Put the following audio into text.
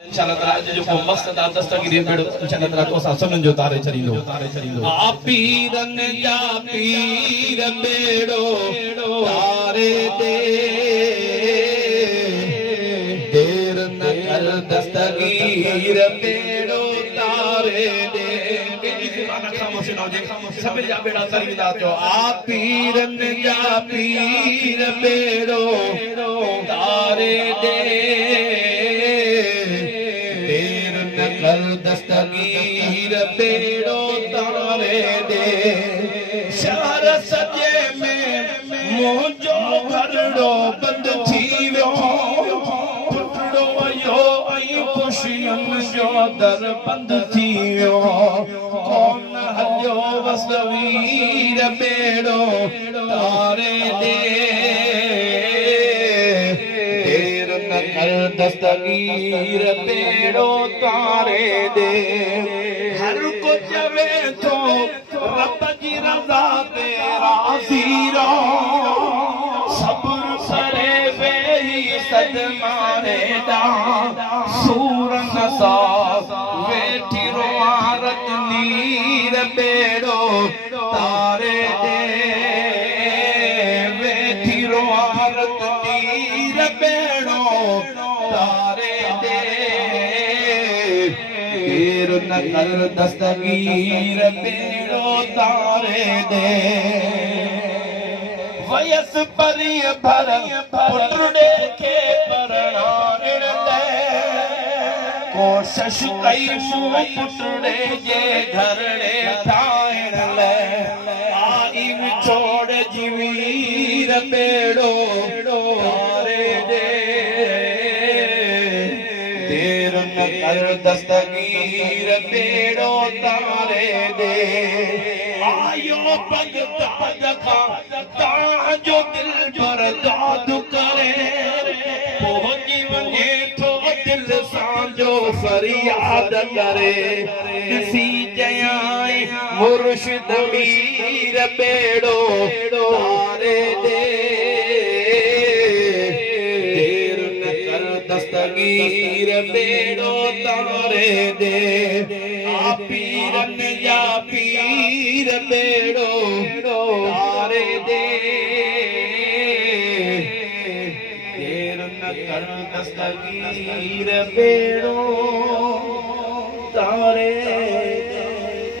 इंशाअल्लाह ताला जो को मक़सद आ दस्तगीर बेड़ो इंशाअल्लाह ताला तो असां सुनन जो तारे चरींदो आ पीरन या पीर बेड़ो तारे दे देर न कर दस्तगीर बेड़ो तारे दे केजी ज़बान खामोश न होजे सब जा बेड़ा तरी विदा चो आ पीरन या पीर बेड़ो तारे दे कर दस्तगीर बेड़ो तारे दे शहर सजे में मुंहिंजो घरड़ो बंद थी वियो पुटड़ो वयो ऐं ख़ुशियुनि जो दर बंद थी वियो कौन हलियो वसवीर बेड़ो तारे दे दस्तगीर बेड़ो तारे दे हर को चवे तो रब जी रज़ा ते राज़ी रहो सब्र करे वेही सदमारे दा सूरन सा वेठी रोआरत नीर बेड़ो तारे दे वेठी रोआरत नीर बेड़ो तारे दे देर न कर दस्तगीर बेड़ो तारे दे वयस परी भर पुटड़े के परणारण दे कोशिश कई मुंह पुटड़े जे घरड़े ठाहिण ले आई छोड़ जीवीर बेड़ो तारे दे देर न कर दस्तगीर बेड़ो तारे दे आयो बगदाद खां ताजो दिल पर दाद करे पहुंची वञे थो दिल सांजो फरियाद करे ॾिसी चयाई मुर्शिद मीर बेड़ो तारे दे दस्तगीर बेड़ो तारे दे आ पीरन या पीर बेड़ो तारे दे देर न कर दस्तगीर बेड़ो